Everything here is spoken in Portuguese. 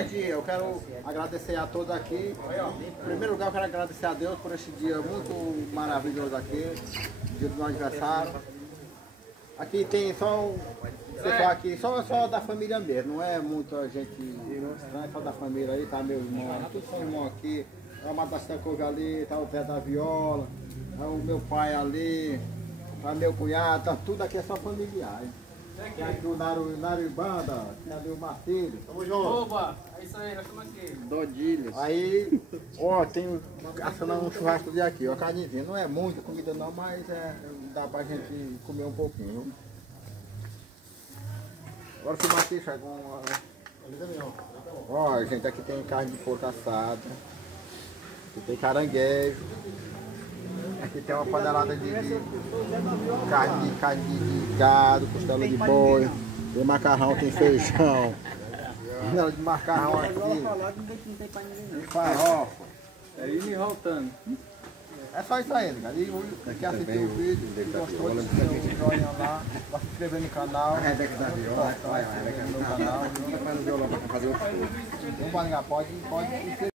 Eu quero agradecer a todos aqui. Em primeiro lugar, eu quero agradecer a Deus por este dia muito maravilhoso aqui, dia do meu aniversário. Aqui tem só o pessoal aqui, só da família mesmo, não é muita gente estranha, só da família aí, tá meu irmão, todos são irmãos aqui, tá o Mato da Couve ali, tá o Zé da Viola, tá o meu pai ali, tá meu cunhado, tá tudo aqui é só familiar. Hein? Tem aqui o Naribanda, tem ali o Marcílio. Tamo junto. Oba, é isso aí, nós estamos aqui. Dodilhas. Aí, ó, tem assando um churrasco de aqui, ó, carnezinha. Não é muita comida não, mas dá pra gente comer um pouquinho. Viu? Agora filmar aqui, Chagão. Ó, gente, aqui tem carne de porco assada. Aqui tem caranguejo. Aqui tem uma panelada de carne de gado, costela de boi. Tem macarrão, tem feijão. Panela de macarrão aqui. Tem farofa. Aí me voltando. É só isso aí, cara. E quer assistir o vídeo, se gostou, deixa o joinha lá, vai se inscrever no canal. No canal. Vamos para ligar, pode se inscrever.